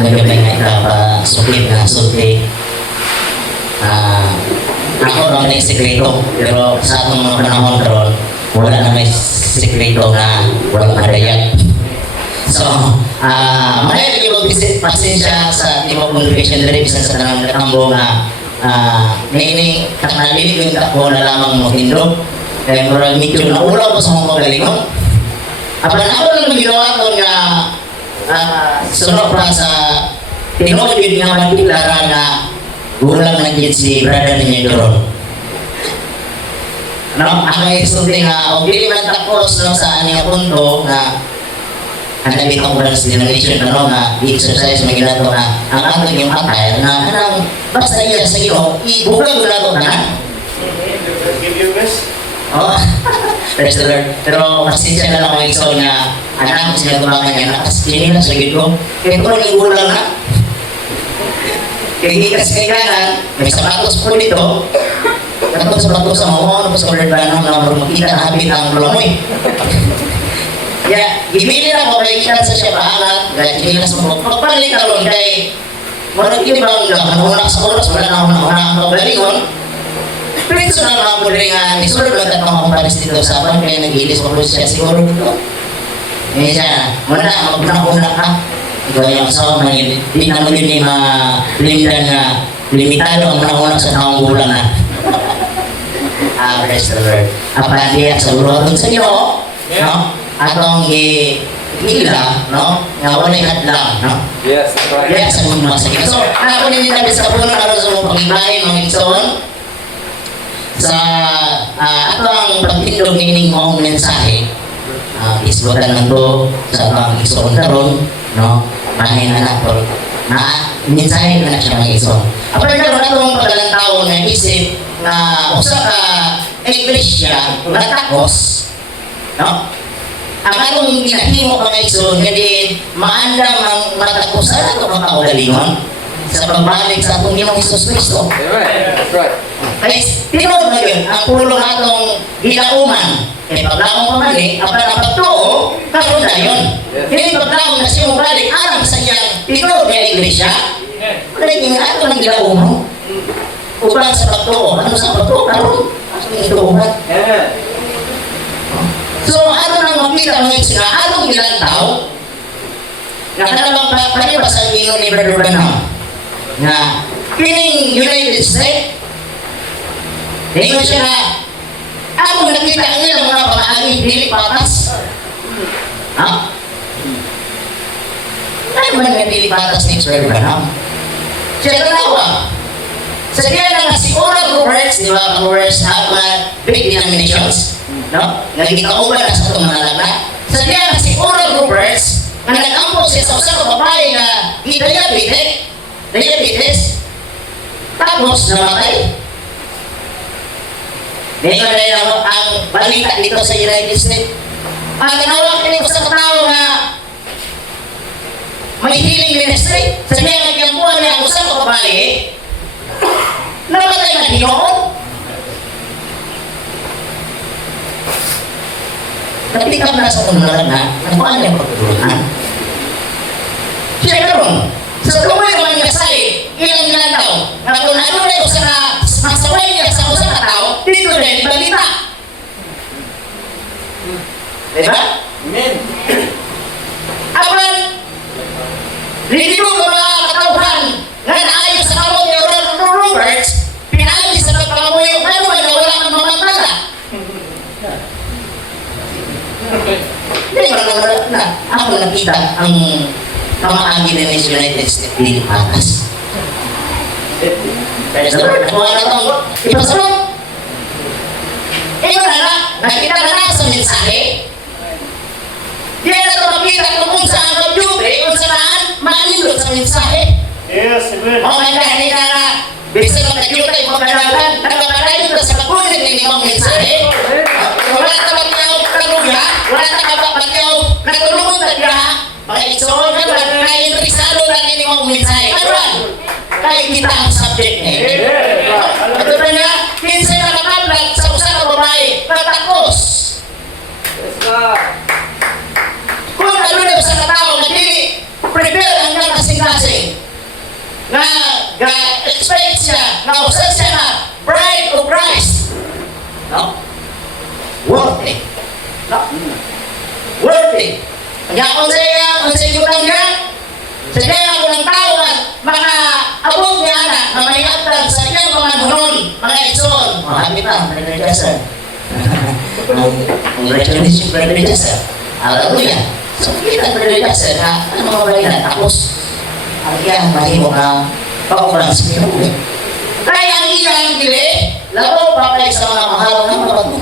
nagabay nga ikaw pa suklit na sulti. Ako lang may sekreto, pero sa atong mga panahon karon wala na may sekreto na walang kadayag. So, mahilig yung pasensya sa Timog Congregation Direction sa tanang katambo nga nini nalilig yung ako na lamang mo tindog. Kaya murag medyo naulaw ko sa mga magalingon. Apan ako lang ginawa ko nga sunod pa sa Timog yun nga magdeklara na gulang na dyan si brother ninyo doon. No, ang isulti nga, o dili man tapos no, sa aning punto na ang nabitang ko lang sa denomination na i-exercise may ginato na ang ato yung atay na anong basta iya sa iyo, ibugang gulato na. Give you best. Oh, praise the Lord. Pero pasensya na lang ako iso na anak ko sila tumangan niya, nakasinin na sa ko. Kaya kung naging gulang na, kaya hikas kay kanan, may sapatos po dito, katong sapatos sa mga ano sa order ba nang makita na habit ang bulangoy. Ya, gimili na ko kay kita sa siya paangat, kaya gimili na sa mga pagpalik ka ron kay marag yun bang nakanuna sa oras, wala na ako ang pagalingon. Pero ito na mga puli nga, isulod lang at mga kumparis dito sa apan, kaya nag-ilis ko siya siguro dito. Ngayon siya, muna, magpunang-una ka. Ikaw yung asawa, hindi naman yun yung mga limdan na limitado ang unang-unang sa taong gulang na. Praise the Lord. Apalagi sa ulotong sa iyo, no? Atong gila, no? Nga walay hadlang, no? Yes, right. Kaya sa mga masakit. So, ako nila nabi sa puno karon sa mga pag-ibahin, mga igsoon, sa ato ang pagtindog nining mong mensahe, isbutan lang to sa atong igsoon karon, no? Mahin na nato na mensahe na siya ng igsoon. Apalagi karon atong pagalang tao na isip na usa ka iglesia na takos, no? Ang atong ginahimo ka mga igsoon, hindi maandam ang matakusan ito mga kaugalingon sa pagbalik sa atong Ginoong Hesus Kristo. Amen. That's right. Kaya tinod na yun, ang pulong atong ginauman. Kaya paglaong pa man ang pagtuo, karoon na yun. Hindi paglaong na siya balik, arang sa iyang tinod na iglesia. Kaya yung ato ng ginauman. Upang sa pagtuo, ano sa pagtuo, karoon. Ang ginauman. Amen. So, ano nang makita ng sila, anong nilantaw? Nakalabang pa ba sa inyo ni Brother Branham? Na, pining United States, ngayon siya na, ako nakita niya ng mga pamaaging dili patas. Ha? Ano ba nga dili patas ni Brother Branham? Siya tanawa. Sa kaya na si Oral Roberts, di ba, Roberts have big denominations, no? Nagkikauban na sa itong manalagna. Sa kaya na si Oral Roberts, na nag-ampok siya sa usang babae na diabetes, tapos namatay. Ngayon na ang balita dito sa United States. Ang tinawag ko sa tao na may healing ministry, sa kaya nagkampuan niya ang usang babae, namatay na Ginoo. Natikam na sa kumulan na, ang paano yung pagtutulungan? Siya karoon, sa tumay naman niya sa'yo, ilang nilantaw, na kung ano na yung sa masaway niya sa usang tao, dito rin, balita. Diba? Amen. Apan, hindi mo mga katauhan na naayos sa kamot ni Oral Roberts, pinayos sa pagpakamoy yung ano na wala kang mamagmala. Hindi mo na ako nakita ang pamaagi ng United States dito patas. Praise the Lord. Kung ano itong ipasunod. Ikaw na nakita na sa mensahe. Yan na ito makita kung saan ang beauty, kung saan manilot sa mensahe. Yes, amen. O may kahit na bisa na nag-beauty, magkakaroon, nagkakaroon ito sa kapunin ng inyong mensahe. Wala na magyaw karuga, wala na magyaw natulungan na ka, mga itsoon na kaya interesado na inyong mensahe. Ano? Kaya kita ang subject niya. Ito na nga, minsan nakatablag sa usang babae, natakos. Yes, God. Kung ano na sa katao na dili, prepare ang nga kasi kasing-kasing. Expect siya, na usad siya na bride of Christ. No? Worthy. No? Worthy. Kaya kung sa iyo lang ka, sa kaya ako ng tao mga abog niya anak na may atag sa iyang mga bunon, mga ison. Happy pa, Brother Jason. Congratulations, Brother Jason. Hallelujah. So, kita Brother Jason na ano mga bayan, tapos ang iyang mahimo na paukulang sa Pinoy. Kaya ang iyang dili, labo pa kayo sa mga mahal na mga bago.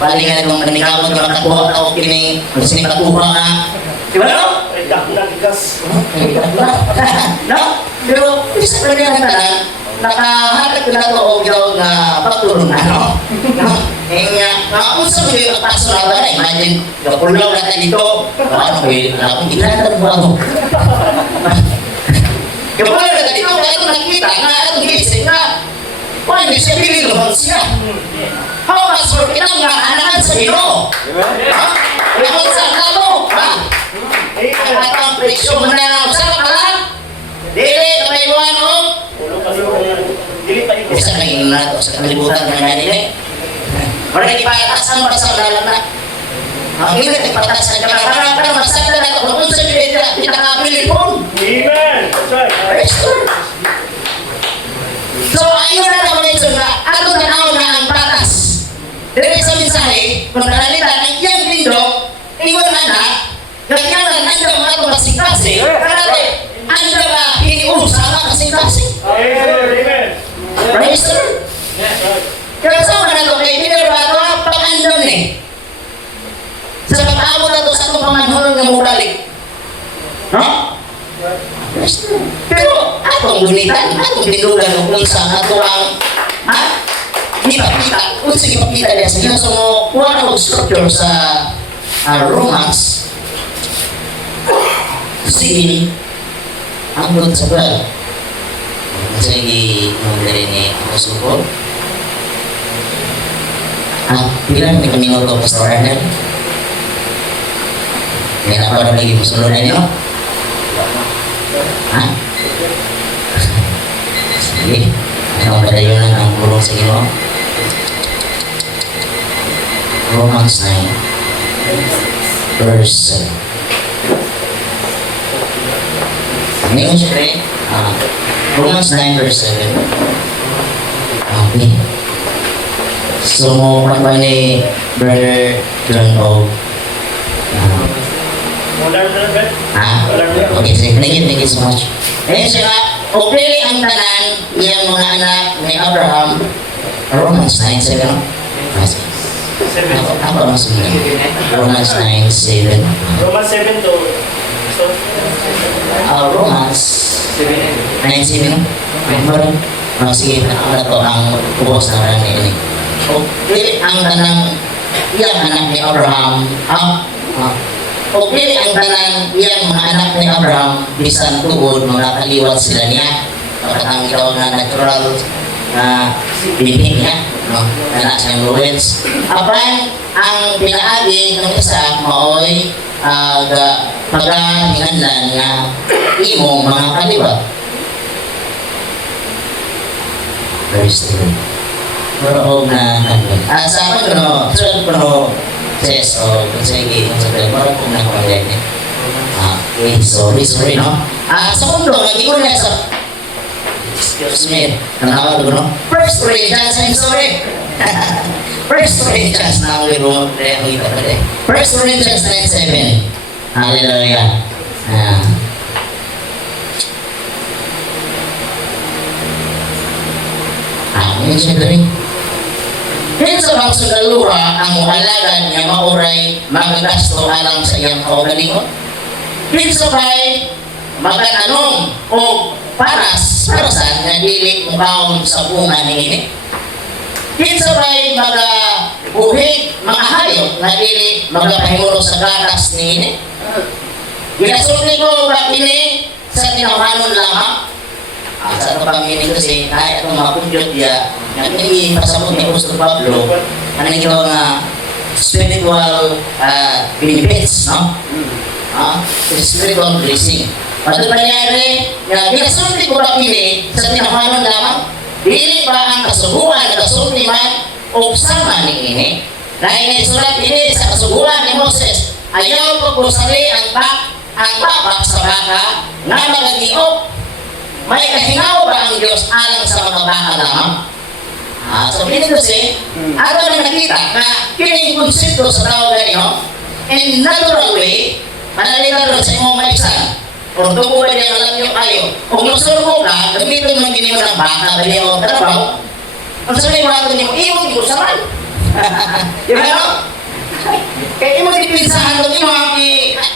Balingan itong manikawan na nakakuha na o kining sinikakuha na. Diba no? Ay, nagigas. No? Pero, isa pa rin ang tanan, nakahatag ko na ito o gawag na pagtulong na, no? Unsa mo yung paso na ba? Imagine, kapulaw na tayo dito. Ano ko yun? Hindi na natin ba ako? Kapulaw na tayo dito, kaya ito nakita nga, itong gising nga. Wala, hindi siya pililuhan siya. How much for kita nga anakan sa ino? Ha? Kaya kung saan ka mo? Ha? At ang presyo mo na sa pala? Dili, kamay iwan o? Dili pa ito. Isa na yun na ito sa kalibutan na nanili. Wala ipatasan ba sa dalan na? Ang ilit ipatasan ka na para magsagda na ito. Kung sa kita, kita kapili po. Amen. That's right. Praise God. So, ayun na naman ito na ato na na ang patas. Dili sa mensahe, kung nanalita ng iyang pindok, ingon anak, kailangan nandiyo mga ito masing-kasing. Karate, ando ba hiniusa nga kasing-kasing? Amen. Praise the Lord. Kaya sa mga ito, kay Peter ba ito, pag-andon eh. Sa pag-aabot na ito sa itong pamanhulong ng muralik. No? Praise the Lord. Pero, atong gunitan, atong tinugan ng kung saan ato ang, ha? Di pa kita, kung sige pa kita niya sa inyo. So, kuha na scripture sa Romans 7, ang doon sa 12. Sige, nandari ni Apostle Paul. Bilang may minuto, Pastor Arnel. May naparoon lagi musulod na niyo? Ha? Sige. Ano ba tayo lang ang bulong sa Ginoo? Romans 9 verse 7. Ngayon siya Romans 9 verse 7. Okay. So, mo pa ni Brother John O. Modern na ba? Okay, sige. Thank you so much. Ngayon siya, okay ang tanan niyang mga anak ni Abraham. Romans 9, 7. Ako ang sumunod. Romans 9, 7. Romans 7 to. Romans 9, 7. Sige, ako na to ang kubos na rani ini. Okay ang tanang iyang anak ni Abraham. Okay ang tanang iyang mga anak ni Abraham, bisan tuod mga kaliwat sila niya. Kapag ang ikaw na natural na bibig niya, no? Na siyang Lawrence. Apan, ang pinaagi ng isa, maoy pagkahinganlan nga imong mga kaliwat. Praise the Lord. Pero na sa akin ko no, sunod ko no, says o sige kung sa pero kung na ko din. Okay, sorry no. Sa mundo naging na sa excuse me. Tanawa ko no. First Corinthians, I'm sorry. First Corinthians na ulit mo ang ito pa din. First Corinthians 9:7. Hallelujah. Amen siya rin. Sa bang sundalura ang muhalagan nga mauray magagasto alang sa iyang kaugalingon. Sa bay magatanong o paras parasan nga dili mukaon sa bunga ni ini. Sa bay magabuhig mga hayop nga dili magapahimulo sa gatas ni ini. Ginasulti ko ba ini sa tinawhanon lamang. Sa ito pang meaning kasi kahit itong mga pudyot niya na pinipasabot ni Apostol Pablo ano ito nga spiritual benefits, no? Spiritual blessing. Pasal nangyari, nga ginasulti ko ba pili sa tinahanan lamang, dili ba ang kasubuan na kasulti man o sama ni ini? Dahil sulat ini sa kasubuan ni Moses, ayaw pagkusali ang babak sa baka na magagiop. May kahinaw ba ang Diyos alang sa mga baka lamang? So pinito si, ato na nakita na kining konsepto sa tao ganyo, in natural way, manalila rin sa imong maisan. Kung tuko ba niya alam nyo kayo, kung nagsurko ka, gamitin mo din mo ng baka, bali mo trabaho, ang sabi mo natin yung imong ikusaman. Di ba no? Kaya imong ipinsahan ng imong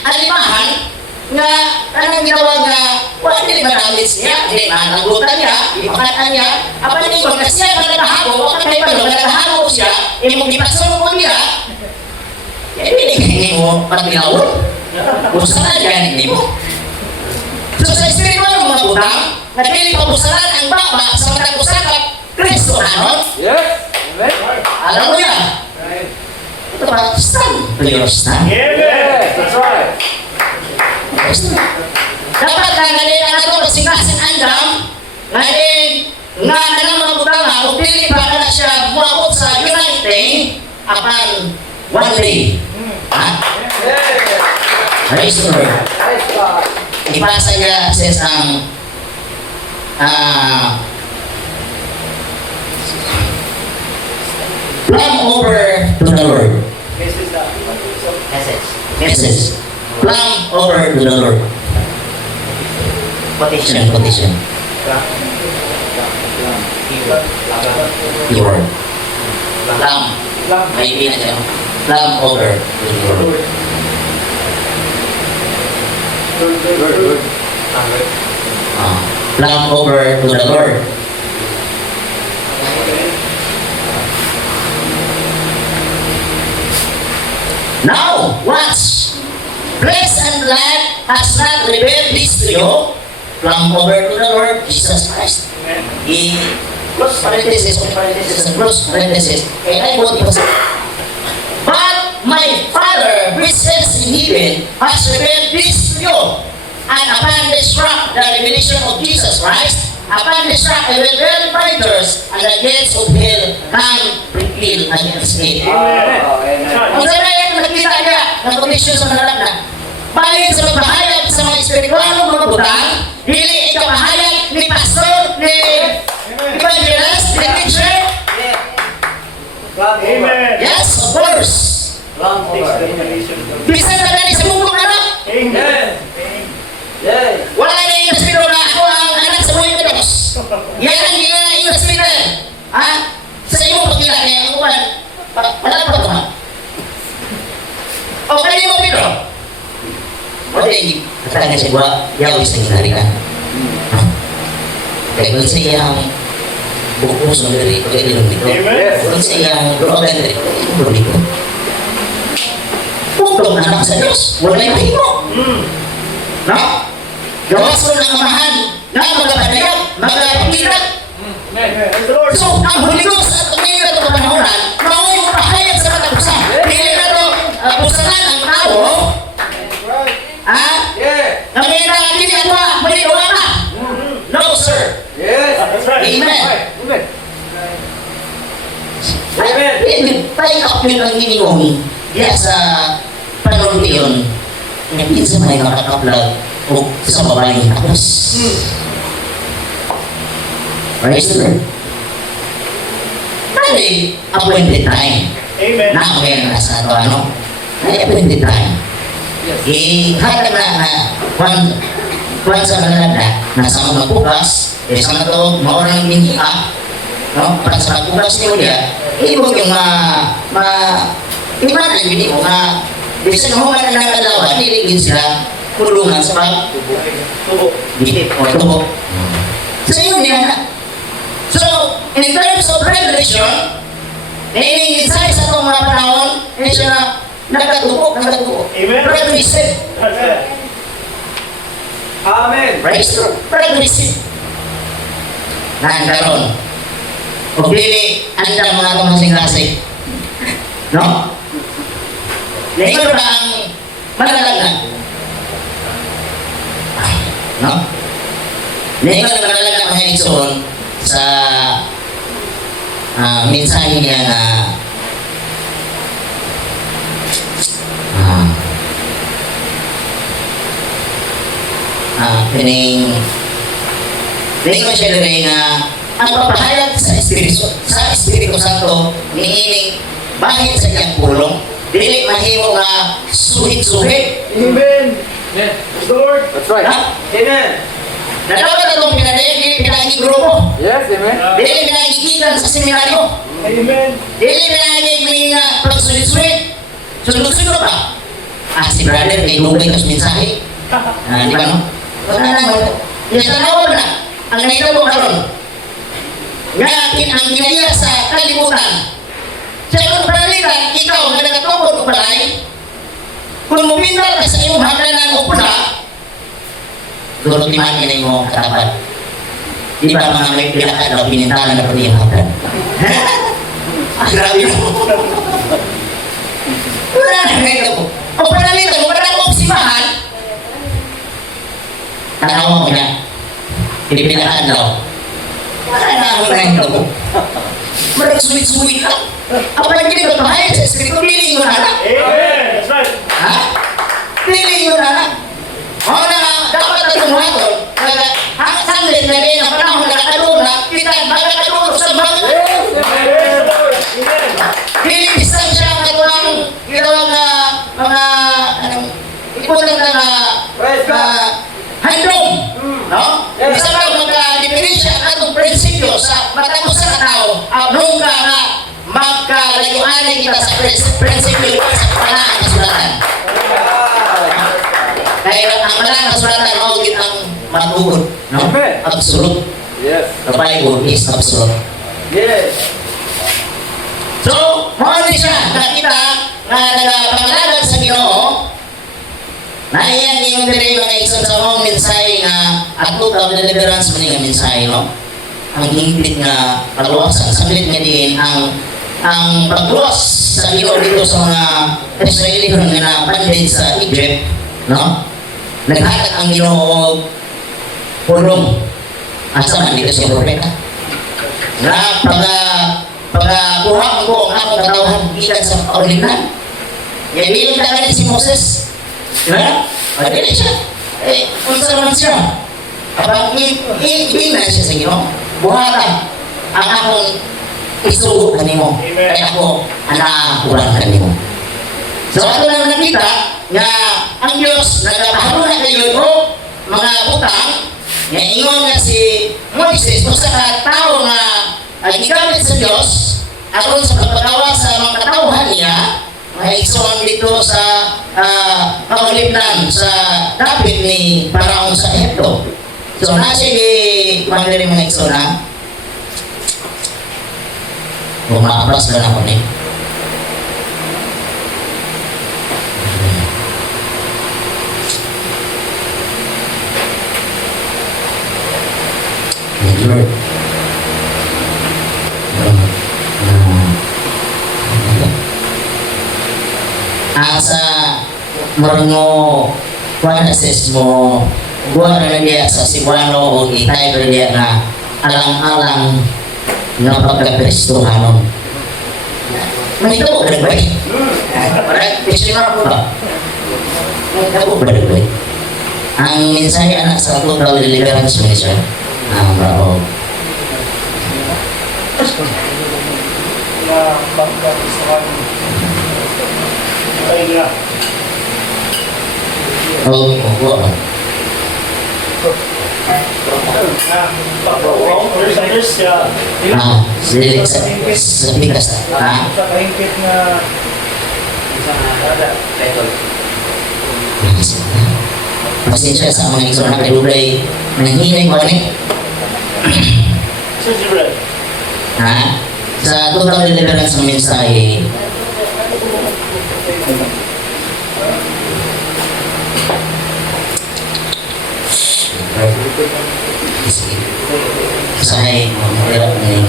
alimahan, nga anong ginawa nga wala din manalis niya, hindi managutan niya, ipakatan niya, apa niyo kung siya na nagahabo, o kung kayo na nagahabo siya, imong ipagsurko niya, hindi mo pag-inawon. Usahan yan, hindi mo. So sa espiritual mga butang, napili pabusalan ang baba sa matang usapag Kristo anon. Yes. Amen. Alam mo yan? Ito ba? Stand. Do you understand? Amen. That's right. Dapat na ngayon ang ito kasing-kasing andam, ngayon nga ng mga butang ha, kung pili ba ka na siya buwakot sa uniting upon one day. Ha? Praise the Lord. Praise God. Ipasa niya sa isang plumb over to the Lord. This is the Message. Plumb over to the Lord. Quotation. Your plumb. May ibig na plumb over to the Lord. Plumb over to the Lord. Now, watch. Flesh and blood has not revealed this to you. Plumb over to the Lord Jesus Christ. Close parenthesis, close parenthesis. Kaya ay buti pa sa... But my Father, which is in heaven, has revealed this to you. And upon this rock, the revelation of Jesus Christ, upon this rock, I will build my doors, and the gates of hell can prevail against it. Ang sabi yung nakita niya ng kondisyon sa nalagnan, balik sa magbahayag sa mga espiritualong mga butang, dili ikaw mahayag ni pastor, ni evangelist, ni teacher. Amen. Yes, of course. Bisan na gani sa mundong anak. Amen. Wala na yung espiritu na ako ang anak sa buhay ng Diyos. Yan ang yung espiritu. Ha? Sa iyong pagkila niya, ang uwan, wala na pa ito ha? O, kaya mo Pedro? Wala yung katalaga siya buwa, yawis na ginari ka. Kaya kung sa iyang bukos ng diri, kaya ilong dito. Amen. Kung sa iyang luogan diri, ilong dito. Puntong anak sa Diyos, wala yung himo. No? Gawas ko ng amahan na magpapadayag, magpapagilan. Praise the Lord. So, ang Holy Ghost at tumingin na ito panahonan, mao'y pahayag sa katapusan. Hindi na ito pusanan ang tao. Ha? Ngayon na hindi ako, may iwa ka. No, sir. That's right. Amen. Amen. Tayo kapil ang ginigong diya sa panahon niyon. Hindi sa may nakakaplag o sa babaeng tapos. Praise the Lord. May appointed time. Amen. Na may nasa ito ano? May appointed time. Kaya na kung sa malala nasa mga bukas, sa mga ito, maurang hindi ka, no? Para sa mga bukas niyo niya, huwag yung imanan yun yung bisa na human na nakalawa, niligin sila kulungan sa mga tubo. So yun yan. So, in terms of revelation, meaning inside sa itong mga panahon, hindi siya na nagkatubo. Amen. Pre-receive. That's it. Amen. Praise the Lord. Pre-receive. Nandang o dili, andang mga itong kasing-kasing. No? Ngayon ba ang malalag na? No? Ngayon na nakalagay mga igsoon sa mensahe niya na kining mo siya rin na ang papahayag sa Espiritu Santo niining bahit sa iyang pulong dili mahimo nga suhit-suhit. Amen. Amen. Praise the Lord. That's right. Ha? Amen. Nadapat atong pinadayon, dili pinaging grupo, Yes, amen. dili pinagigitan sa seminaryo, Amen. dili pinaging pagsulit-sulit, sunod-sunod pa. Si brother kay lugay ka sa mensahe. Di ba no? Wala na mo. Tanaw na ang nailaw karon. Nga ang ginaya sa kalibutan. Sa ikong panalitan, ikaw na nagatugon o balay, kung muminal ka sa iyong hagdanan o pula, doon timanin na mo katapat. Di ba mga may pilakad o pinintalan na pati yung hagdan? Grabe na. Wala na ngayon ako. O panalitan mo, wala akong simahan, tanaw mo niya. Pipinaan daw. Wala na ako ngayon ako. Marag suwit-suwit ka. Ako lang gini ko bahaya sa Espiritu, piling mo na na. Amen. That's right. Ha? Piling mo na na. O na, dapat na tumuhatol. Ang sandin na rin, ang panahon na katulog na, kita magkatulog sa mga. Praise the Lord. Amen. Piling distansya ang katulang gitawang mga, ipunan na handong. No? Isa pa magka-diferensya ang atong prinsipyo sa matapos sa katao, abong ka nga magkalayuanin kita sa prinsipyo sa panahon ng kasulatan. Kaya ang panahon ng kasulatan, mawagin ang matugod. No? Absolute. Yes. The Bible is absolute. Yes. So, mawagin siya na kita na nagpangalagan sa Ginoo, na iyan yung diri mga isang sa mong mensahe nga ato ka deliverance mo nga mensahe, no? Ang hingpit nga pagluwasan, sabihin nga din ang pagluwas sa Ginoo dito sa mga Israeli nga na-banded sa Egypt, no? Naghatag ang Ginoo pulong asa man dito sa propeta. Na pagkuha ko ang akong katawhan ilan sa kaulinan. Yan ka nga si Moses. Diba? Pagkili siya. Kung saan man siya. Kapag iinan siya sa Ginoo, buhatan ang akong isugo kanimo. Kaya ako anakuran kanimo. So ato lang nakita nga ang Diyos nagpahalo na kayo o mga butang nga ingon nga si Moises kung sa tao nga gigamit sa Diyos aron sa pagpagawa sa mga katawhan niya may igsoon dito sa kaulipnan sa dapit ni Paraon sa Egypto. So nasa mandiri mga igsoon na makapras na ako ni Lord. Asa marungo kuan assess mo buwan na dia sa Cebuano o itay na dia na alang-alang nga pagka-Kristohanon. Manito ko ba? Para Kristiyano ko ba? Manito ko ba? Ang mensahe anak sa total deliverance ministry. Bravo. Na pagkakisahan. Ay na. Oh. Na pagkawang others siya. Silik sa bigas. Sa kahingkit na Pasensya sa mga igsoon na kadulay nanghinay ko ni. Sir Jibril. Sa total deliverance ng mensahe, saya mahirap maning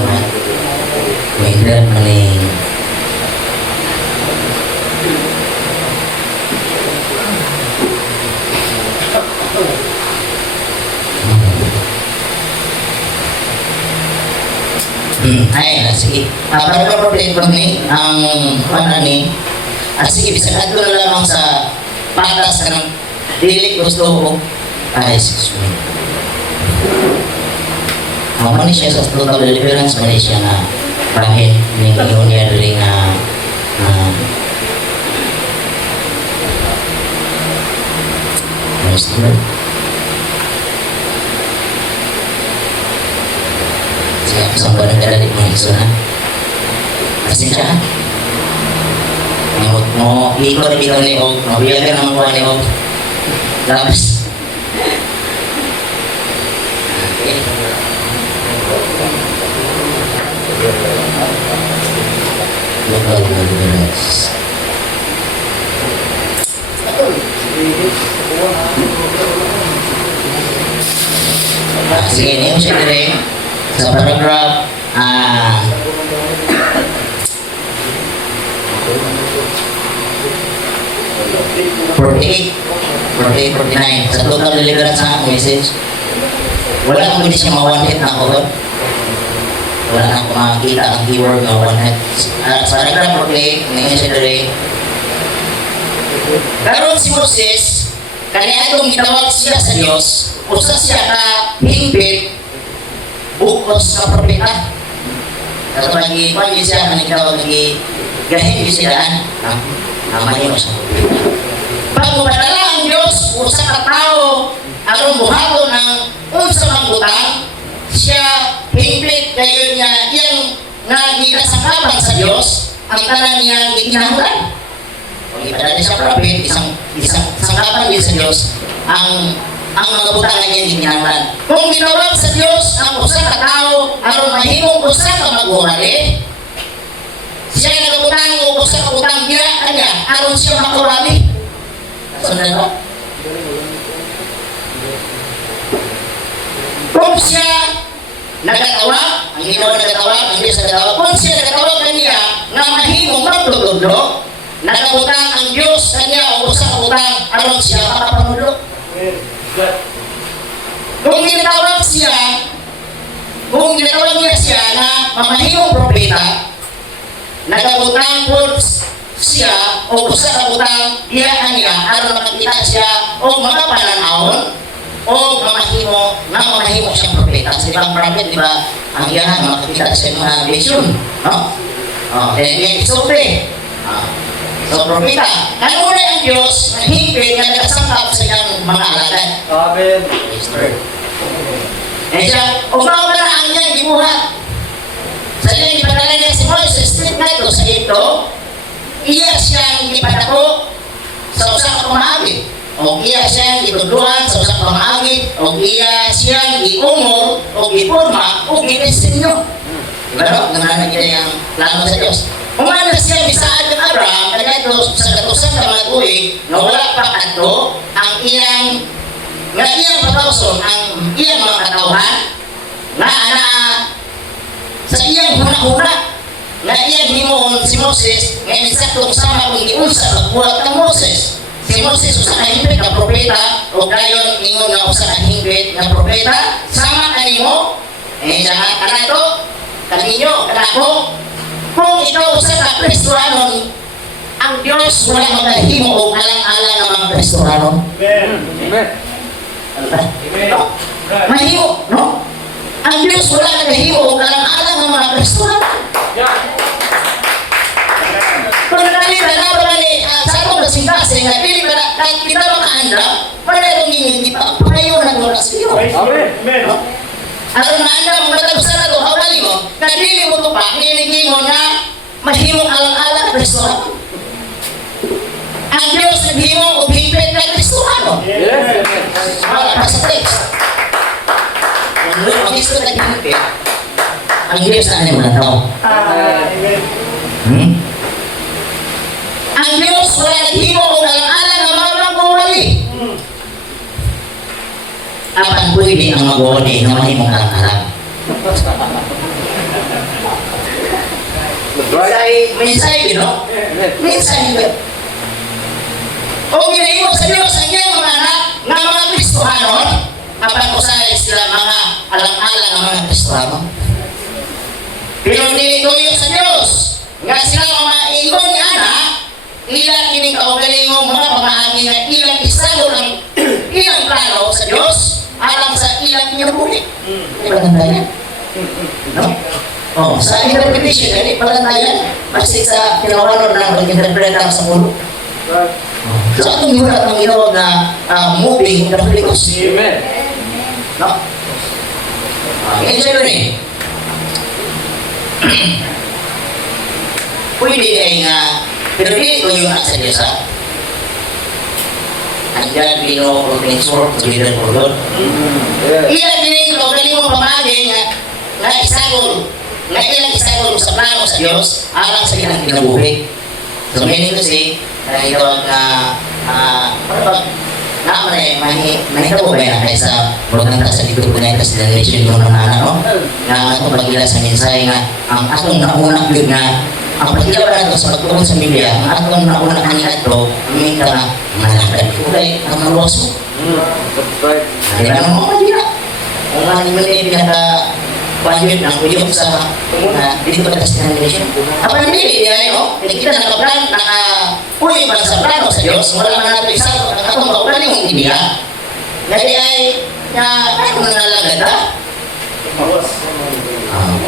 Ay, sige. Para ma-problema ko ni ang ano ni. Sige, bisag ato na lamang sa patas ka ng dili gusto ko. Ay, excuse me. Mani siya sa total deliverance, mani siya na bahin ng iyon niya rin na siya sa mga nagdadalik mga iso na kasi siya mo ikot bitaw ni Og mabiyagan ang mga ni Og labas local deliverance. Sige, ini siya rin sa paragraph 49 sa total deliverance sa message wala akong hindi siya ma-one-hit na ako wala na akong makakita ang keyword na one-hit sa paragraph 48 ngayon siya rin karon si Moses kaniadong gitawag siya sa Dios usa siya ka hingpit bukos sa propeta kato lagi pagi siya kanitawag lagi gahin siya namanya sa propeta pagpadala ang Diyos usa ka tao aron buhaton ng unsa mang butang siya hingpit kayo niya iyang naginasakabang sa Diyos ang tanan niya gikinahanglan ipadala sa prophet isang sangkapan din sa Diyos ang mga butang na niya gikinahanglan kung ginawag sa Diyos ang usa ka tao aron mahimong usa ka mag-urali siya ay nagabutang o usa ka butang gira kanya aron siya makurali sundan mo kung siya nagatawag ang ginawa nagatawag ang Diyos nagatawag kung siya nagatawag kanya na mahimong magdudlo nagabutang ang Diyos kanya o usa ka butang aron siya makapanudlo kung ginatawag niya siya na mamahimong propeta nagabutang po siya o usa ka butang iyaan niya aron makakita siya o mga pananahon o mamahimo siyang propeta sa ibang prophet di ba ang iyahan makakita siya mga vision no? Then isope so propeta kanunay ang Diyos na hingpit na nagsangkap sa iyang mga alagad Amen. siya umaw na ang iyang gibuhat sa iyang ipadala niya si Moses street na ito sa ito iya siyang ipadako sa usang pamaagi o iya siyang itudluhan sa usang pamaagi o iya siyang iumor o iporma o ginesinyo diba no? Nanganan niya yung plano sa Diyos umana siya bisaad ng Abraham na ito sa katusan na mga tuig na wala pa kanto ang iyang patawson ang iyang mga katawhan na sa iyang huna-huna na iyang himuon si Moses ngayon saktong sama kung iunsa magbuhat ng Moses si Moses usa ka hingpit na propeta o gayon ingon na usa ka hingpit na propeta sama kanimo kanato kaninyo kanako kung ikaw usa ka Kristohanon ang Dios wala magahimo og alang-alang ng mga Kristohanon Amen. no? Mahimo no? Ang Diyos wala nagahimo og alang-alang ng mga Kristohanon kung nakalita na ba ni sa atong kasing-kasing na pili ka na kita makaandam wala itong hindi pa pagayon na mula sa iyo Amen. aron maandam mo matagusan na ito hawali mo kadili mo ito pa niligin mo na mahimong alang-alang Kristohanon ang Diyos naghimo og hingpit na Kristohanon Yes. wala pa sa text kung mag-isto na hingpit ang Diyos na mo na ito Amen. ang Diyos wala naghimo o alang-alang ang mga magwawali. Apan pwede ang magwawali na mahimong alang-alang. Mensahe, no? Mensahe. O ginahimo sa Diyos ang iyang mga anak ng mga Kristohanon, apan usahay sila mga alang-alang ang mga Kristohanon. Pero dili sa Dios. Nga sila mga ingon ni ana, ilang kining kaugalingong mga pamaagi nga ilang isalo ng ilang plano sa Dios alang sa ilang kinabuhi. Di ba ganyan? No? Oh, sa interpretation, hindi pala tayo basta sa kinawalan ng pag-interpret sa mundo. So, atong hiwala ng ginawag na moving the Holy Ghost. Amen. No? Ngayon sa'yo rin. Pwede ay nga, pero hindi ko yung sa Diyos ha. And God be no professor to be the Lord. Ilang din ko, galing mo pamagay nga isagol, nga ilang isagol sa plano sa Diyos, alang sa ilang kinabuhi. So, meaning to say, ito na, mahitabo ba yan kaya sa programa sa dito po na ito sa generation yung mga anak, no? Na itong pagila sa mensahe nga, ang atong naunang yun na, ang pagila ba nato sa pagtuon sa Biblia, ang atong naunang kanina ito, uminta na, malakad ko kay ang maluwaso. That's right. Hindi na mga pagila. Kung nga naman yung pinaka-pahiyot ng uyok sa dito pa sa generation. Apa hindi, no? Kita nakaplan, uy, para sa plano sa Diyos, wala naman natin isa, ang atong kaulan yung ibiya. Dahil ay, ano na nalagad, ha?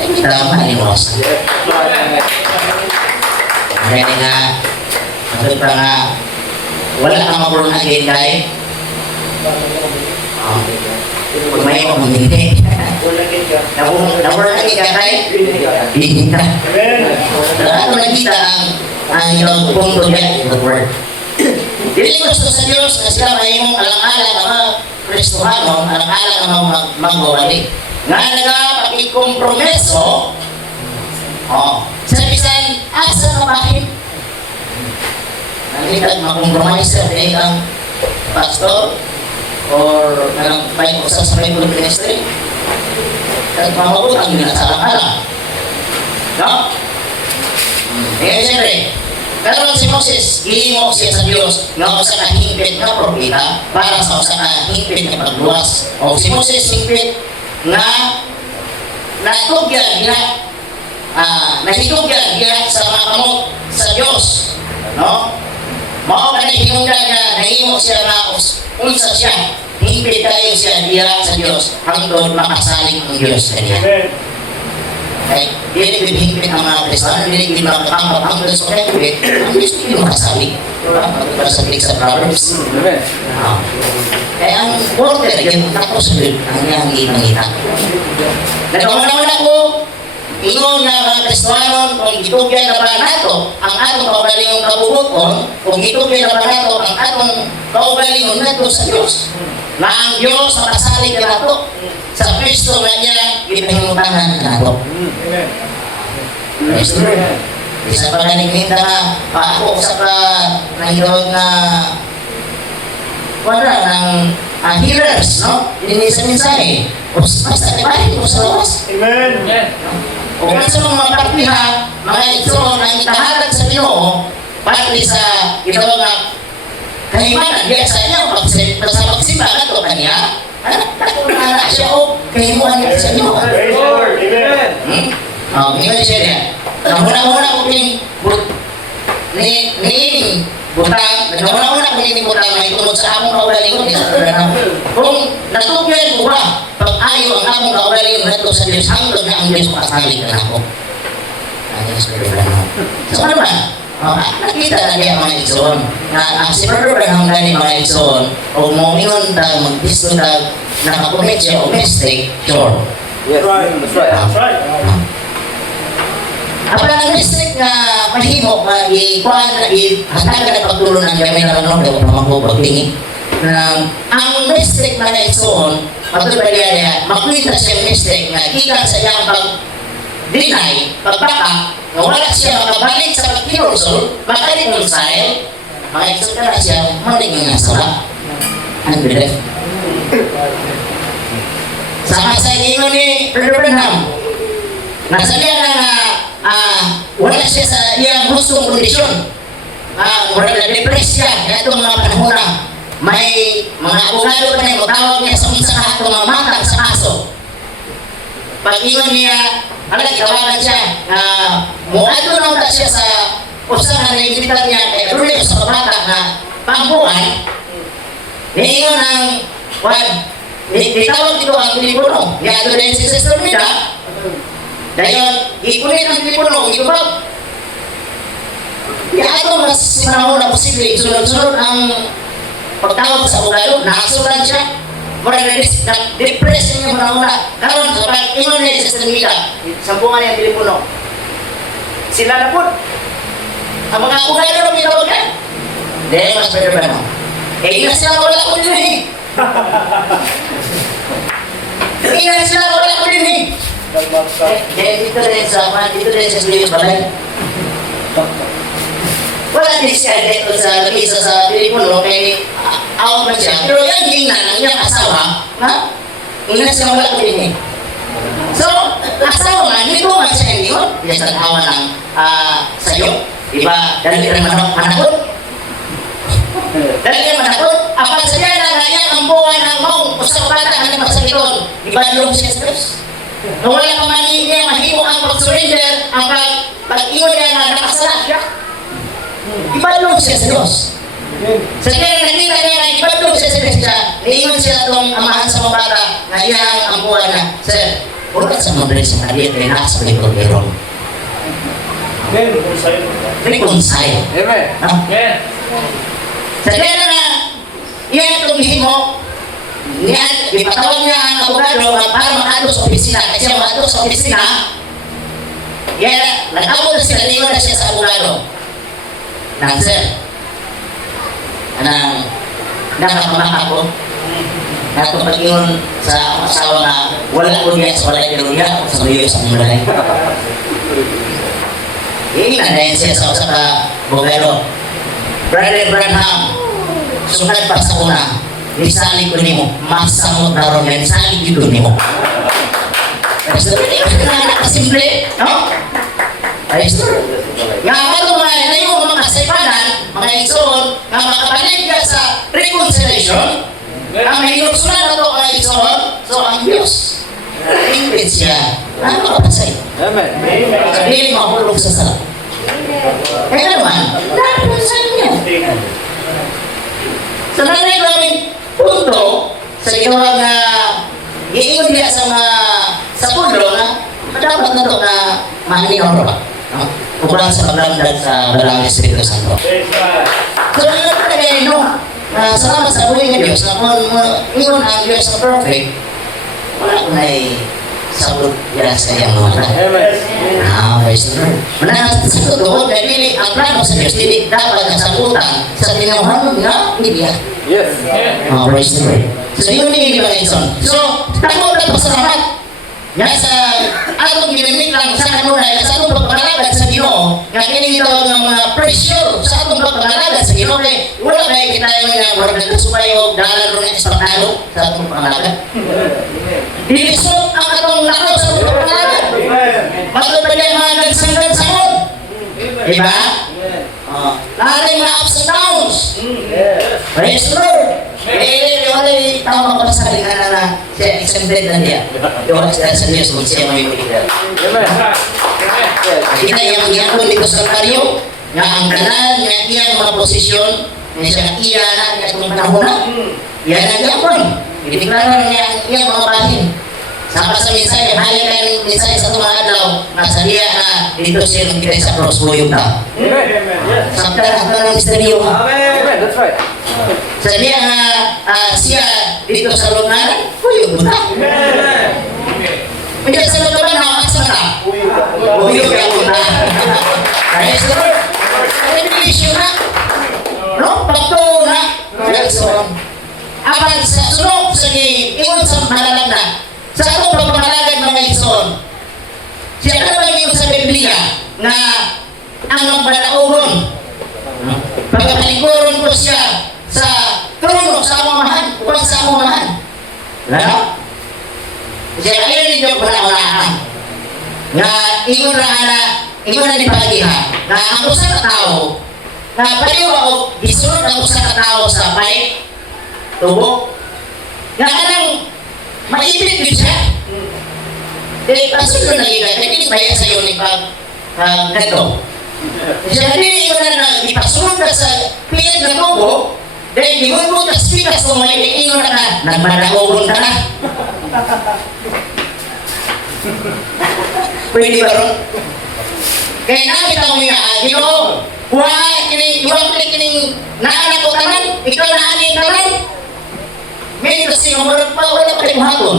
Hindi tama, inimos. Dahil nga, matut pa nga, wala kang makulong na again kahit. Kung may hindi. Nakulong na again kahit, hindi ka. Ano nakita ang iyong punto niya in the word. Dili gusto sa Diyos na sila may mong alang-alang ng mga Kristohanon, alang-alang ng mga magwawali. Nga nagpakikompromeso, sa bisan asa na bahin. Hindi ka makompromise sa ang pastor or kanang may usa sa may ministry. At mamabutang yun sa alang-alang. No? Eh, siyempre, karoon si Moses, gihimo siya sa Diyos nga usa ka hingpit na propeta para sa usa ka hingpit na pagluwas. O si Moses hingpit nga natugyan niya, nahitugyan niya sa mga kamot sa Diyos. No? Mao ka na hinungdan na nahimo siya na unsa siya, hingpit tayo siya diya sa Diyos hangtod makasaling ang Diyos sa niya. Ay, hindi hingpit ang mga Kristiyano, hindi makakangkap ang Diyos sa hingpit, ang Diyos hindi makasaling. Para sa sa Proverbs. Amen. Kaya ang order, yung tapos ang iyang ngita-ngita. Nagkauna-una ko, ingon nga mga Kristiyano, kung gitugyan na ba nato ang atong kaugalingong kabubuton, kung gitugyan na ba nato ang atong kaugalingong nato sa Diyos, na ang Diyos makasalig na nato sa Kristo na niya ipinahimutangan na nato. Kristo. Isa pa naningita na ako sa nahirog na wala ng healers, no? Hindi sa mensahe. Basta ibahin ko sa lawas. Amen. O kung sa mga partiha, mga ito na itahatag sa Ginoo, pati sa ginawang na kahimanan, diya sa inyo, sa pagsimba na ito kanya, ako na siya o kahimuan niya sa Ginoo. Praise the Lord. Amen. Ngayon siya niya. Nahuna-huna ko nining butang, nahuna-huna ko nining butang na itunod sa among kaugalingon. Kung natugyan ko ba, pag-ayo ang among kaugalingon nato sa Diyos, hanggang na ang Diyos makasalig na ako. So ano ba? Nakita na niya mga igsoon. Si Brother Branham na ni mga igsoon, o mumingon na mag-disto na nakakomit siya o mistake, sure. Yes. That's right. That's right. Apala ang district na mahimo, ikuan na ihatagan na pagtulong ng gamay na manong daw pamako pagtingin. Ang district na naitsoon, matulad niya, makwita siya district na ikan sa iyang pag-deny, pagbaka, na wala siya makabalik sa pag-kinonsol, maka-reconcile, maka-ikso ka na siya, maling nga sala. Unbelief. Sama sa inyo ni Brother Branham, nasabihan na wala siya sa iyang gustong kondisyon. Wala na depress siya. Kaya itong mga panahon na may mga abogado pa na yung tawag niya sa unsa ka itong mga matang sa kaso. pag-ingon niya, tawagan siya, muadto na siya sa usahan na inimbitan niya, kaya doon niya sa pamata na pampuan, niingon ang, ditawag dito ang telepono, niya doon si Sister Mida, dahil ipunit ang telepono, itubag, ito mas sinahon na posible, sunod-sunod ang pagtawag sa abogado, nakasulan siya. Murag na-depress niya muna. Karon kapag ingon niya sa Mila, sampungan niya ang telepono. Sila na po. Ang mga abogado na minawag yan. Dahil mas better ba naman? Ina sila wala ko din eh. Ina sila wala ko din eh. Dito rin sa Julius Balay. Wala din siya dito sa lamisa sa telepono kay out na siya. Pero yan yung nanang niyang asawa, ha? Ina siya wala ko din eh. So, asawa nga, hindi ko man siya hindi ko. Yes, ang awa ng sayo. Diba, dali rin manakot. Dali rin manakot. Apa sabihan na ngayon ang buwan ng maong usap bata ang masakiton. Diba, loob siya stress. Kung wala pa man niya mahimo ang pag-surrender, ang pag-iwan niya na nakasala siya. Ibadong siya sa Diyos. Sa kaya nakita niya na ibadong siya sa Diyos siya, iyon siya itong amahan sa mga bata na iyang ang buwan na, Sir, ulat sa mga dress na liit rin sa mga problema. Reconcile. Amen. Amen. Sa kaya na iyan itong himo, ipatawag niya ang abogado para makadok sa opisina. Kasi makadok sa opisina, yan, nag-abot na sila, niwan na siya sa abogado. Sir, nakapamaka ko na itong pag-ingon sa asawa na wala ko niya sa walay niya sa mayo sa mga ini na dahil siya sa usa ka bogero. Brother Branham, sukad pa sa una, nisali ko nimo, masamot na ron, nisali ko nimo. Kasi ito na nakasimple, no? Ayos na. Nga ako na yung mga kasaypanan, mga igsoon, nga makabalik ka sa reconciliation, ang mahiluksunan na ito ang igsoon, so ang Diyos, ingrid siya, makapasay. Amen. Sabihin mahulog sa sala. Kaya naman, dapat sa niya. Sa nanay namin punto, sa ginawa na iingon niya sa pundo na dapat na ito na maninoro ba? Kukulang sa paglamdag sa Balang Espiritu Santo. So, yun na kaya salamat sa buhay ng Diyos na kung ingon ang Diyos na perfect, wala ko na sabot yan sa iyang mga praise the Lord. Manahat sa totoo, dahil ang plano sa Diyos, hindi dapat nasabutan sa tinawahan na Biblia. Yes. Praise the Lord. So, yun yung Edison. So, takot na pasalamat. Nga sa atong ginamit lang sa kanunay, sa atong pagpangalagad sa Ginoo, nga kinigitawag ng mga pressure sa atong pagpangalagad sa Ginoo, kaya wala kayo kita yung mga nagsubayo, dalan rin sa pagkalo sa atong pangalagad. Dilisot ang atong lakaw sa atong pangalagad. Bago pa niya mga nagsanggan-sangon. Diba? Lahat mga ups and downs. Praise the Lord. Wala yung tama ko sa halika na siya exempted na niya. Yung sa Diyos kung siya may maligyan. Kita yang giyakon dito sa karyo, nga ang kanan, nga iyang mga posisyon, nga siya iya na, nga itong panahon na, yan ang giyakon. Ideklara niya ang iyang mga bahin. Sama sa minsay, halagan minsay sa itong adlaw, nasa liya na dito siya nung kita sa cross buyog na. Sabta na ng misteryo. Amen. That's right. Sa niya siya dito sa lungan, buyog na. Hindi sa lungan na makasa na. Buyog na. Praise the Lord. Revelation na. No? Pagto na. Apan sa sunod, sige, ingon sa malalag na. Sa atong pagpangalagad mga igsoon, siya ka naman yung sa Biblia na ang magbanauron. Pagkakaliguron ko siya sa trono sa amamahan, upang sa amamahan. Ano? Siya ayaw ninyo panaunahan. Nga ingon na ni Pagiha, na ang usa ka tao, na paliw ako, gisunod ang usa ka tao sa pipe, tubo, nga kanang maibig din siya. Eh, pasok na nagigay. Hindi bayad sa'yo ni pag ganito. Siya hindi ko na ipasunod ka sa piyad na tubo, dahil di mo ka speakers kung may iingon na ka, nagmanagogon ka na. Pwede ba ron? Kaya nakita ko nga, Ginoo, kining naanak ko tanan, ikaw naanin tanan. Ngayon kasi umarap pa, wala pa rin hapon.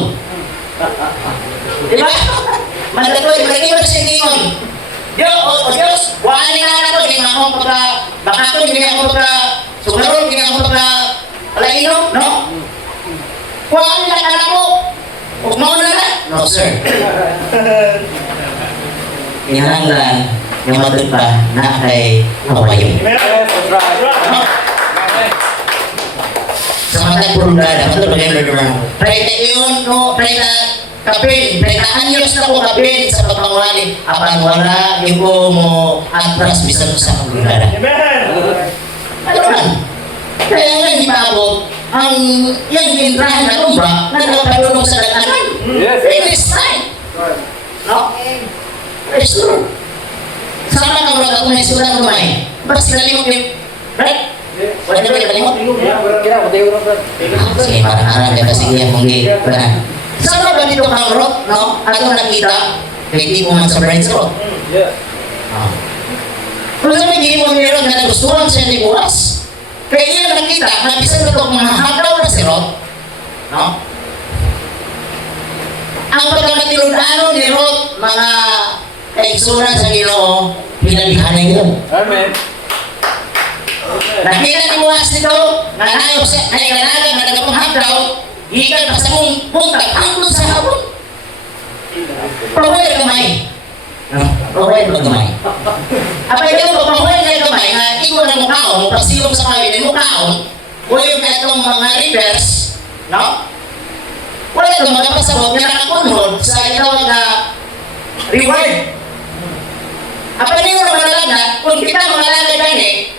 Di ba? Mandatoy, malagay mo sa ingon. Diyos, wala ni naanak ko, hindi ako bakakon, hindi ako sumarol, hindi ako palainom, no? Wala ni naanak ko. Huwag mo na. No, sir. Kinahanglan yung matod pa na kay kawayo. Amen. That's right. Sa matag purundada, matod pa kayo naman. Preta yun, no? Preta kapin. Preta anyos na ko kapin sa pagpangwali. Apan wala, yung ko mo atras bisan sa purundada. Amen. Ano man? Kaya nga hindi maabot ang yung gintrahan na lumba na nagpadulong sa daganan. Yes. In this time. No? Praise the Lord. Sama ka mga kung may sulang kumay. Basta sinalimot yung... Right? Wala na ba yung kalimot? Kira, matay ko na, brad. Sige, parang harap ka kasi yan kung di. Sama ba dito kang rot? No? Atong nakita, kay di mo man sa Bride's Road. Yeah. Kung sa may gihimon meron na nagustuhan siya ni Bukas, kaya iya nakita, nabisan na itong mga hagaw na si Rod, no? Ang pagkamatiludano ni Rod, mga kaigsunan sa Ginoo, pinalihanay yun. Amen. Nakita ni Bukas nito, nanayok siya, naiganagan na nagapong hagaw, ikan pa sa mong punta, hangtod sa hapon. Pahuway kamay. Pahuway kamay. Apay ka mo, pahuway na kamay, nga ikaw na mukhaon, pasilong sa kayo ni mukhaon, wala yung itong mga rivers, no? Wala itong mga pasabot na nakakunod sa itawag na reward. Apay nyo na malalaga, kung kita malalaga gani,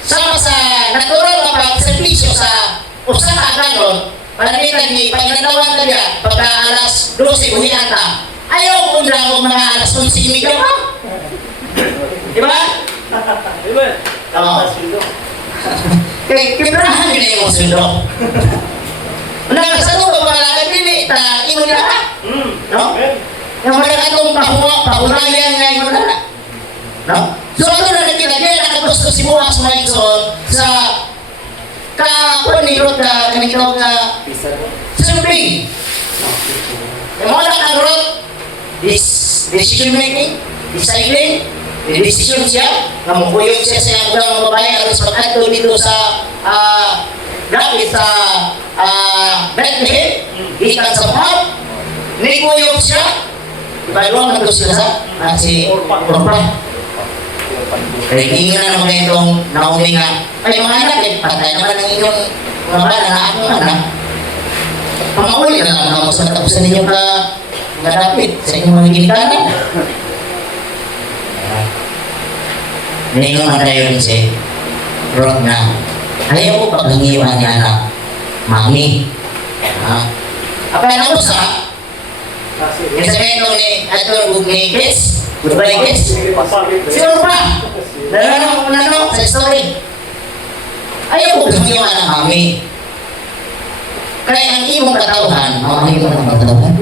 sama sa natural na pag-servisyo sa usaha ganon, panalitan ni pagkatawa talaga pagka alas 12 buhian ka. Ayaw kung na ako mga alas 11 imigaw ka. Di ba? Amen. Oo. Kaya kibrahan nyo na yung sundo. Nakasato ba mga lagat nili, ta ingon na ka. No? Yung mga katong pahulayan nga ingon na. No? So ano na nakita, kaya nakagusto si Bukas Maikson sa kapanirot na kanitawag na survey. Yung mga nakagrot, decision making, deciding, decision siya, namukuyog siya sa iyang mga babae, alas pagkanto dito sa grapit sa Bethlehem, ikan sa Moab, nikuyog siya, iba-iba na sila sa si Orpa. Kaya hindi nga naman itong naumi nga, ay mga anak, patay naman ang inyong mga bala na akong anak. Pangawali na lang ako sa tapusan ninyo ka madapit sa inyong mga ginikanan. Ngayon na yun si Rod na ayaw ko paghangiwan niya na mami. Apa na usa? Yung sabihin nung ni Adol ni Kes, goodbye Kes. Sino pa? Nanong sa story. Ayaw ko paghangiwan na mami. Kaya ang imong katawhan, mamahin mo ng katawhan.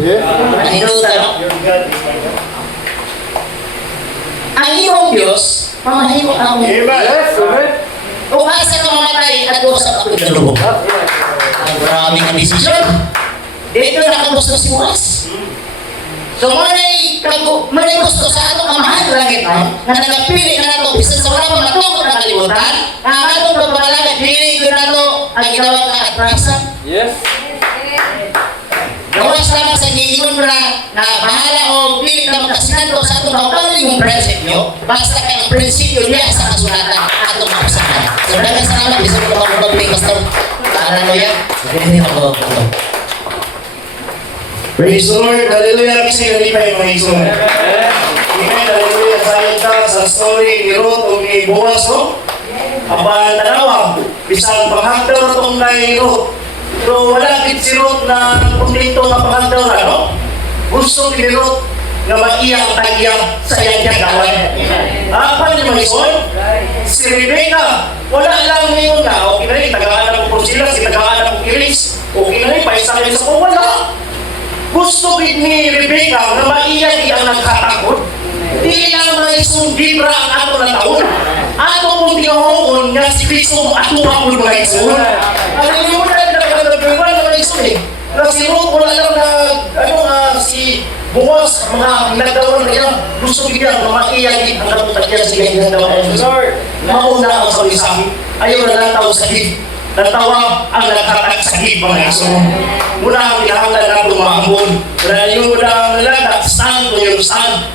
Ang inuta, no? Ang iyong Diyos, mamahin mo ang Amen. Yes, amen. kung asa ka mamatay at usap ako sa loob. That's right. Ang maraming ang desisyon. Dito nakagusto si Bukas. So manay gusto sa atong amahan langit na nagapili na nato bisa sa wala pa matungkol na kalibutan, ang atong pagpapalagat, pili ko na to ang ginawa na atrasan. Yes. Gawas lamang sa giingon mo na bahala o pili na magkasinando sa atong kaukaling yung prinsipyo, basta kayong prinsipyo niya sa kasulatan atong makasakan. So dagang salamat, bisa ko mga mababling pastor. Ano yan? Hindi ako. Praise the Lord. Hallelujah. Kasi nalipay mga iso. Amen. Hallelujah. Sayang ka sa story ni Ruth o ni Boaz, no? Aba, tanawa. Bisang panghagdaw na itong kay Ruth. Pero wala kit si Ruth na kumplito na panghagdaw na, no? gusto tinirot nga maiyak ang tagya sa iyang kagawan. Apa ni Maison? Si Rebecca, wala lang ngayon na, okay na rin, tagaan ako po sila, si tagaan ako kiris, okay na rin, paisa kayo sa wala. Gusto ni Rebecca na maiyak ang nagkatakot. Dili lang Maison gibra ang ato na taon. Ato kong tinahon nga si Kristo ato pa po Maison. Ang hindi mo na nagkakatabiwan na Maison eh. Kasi wala lang na, si Boas, mga nagdawan na yan, gusto bigyan na makiyalit ang katutagyan sa ganyan na Lord. mauna ang sabi-sabi, ayaw na nataw sa gib. Natawa ang nagtatag sa gib, mga iso. Muna ang pinahanglan na tumambon. Muna yung muna ang nalagat, stand to your stand.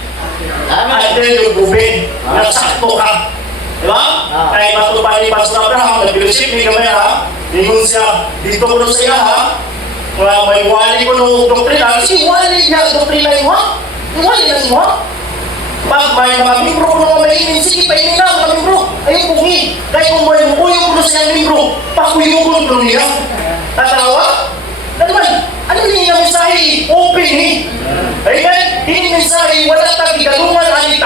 At then yung Ruben, nagsakto ka. Diba? Kaya matupad ni Pastor Abraham, nag-worship ni Kamera, ningon siya, dito ko sa iya ha, may wali ko ng doktrina, kasi wali niya ang doktrina yung ha? Wali na siya ha? Pag may mga membro ko naman mainin, sige, painin na mga membro. Ayun pungi. Kaya kung may mukuyong ko siya membro, pakuyong ko niya. Tatawa? Ano niya yung mensahe? Open eh. Amen? Hindi mensahe, wala tagi kalungan, ani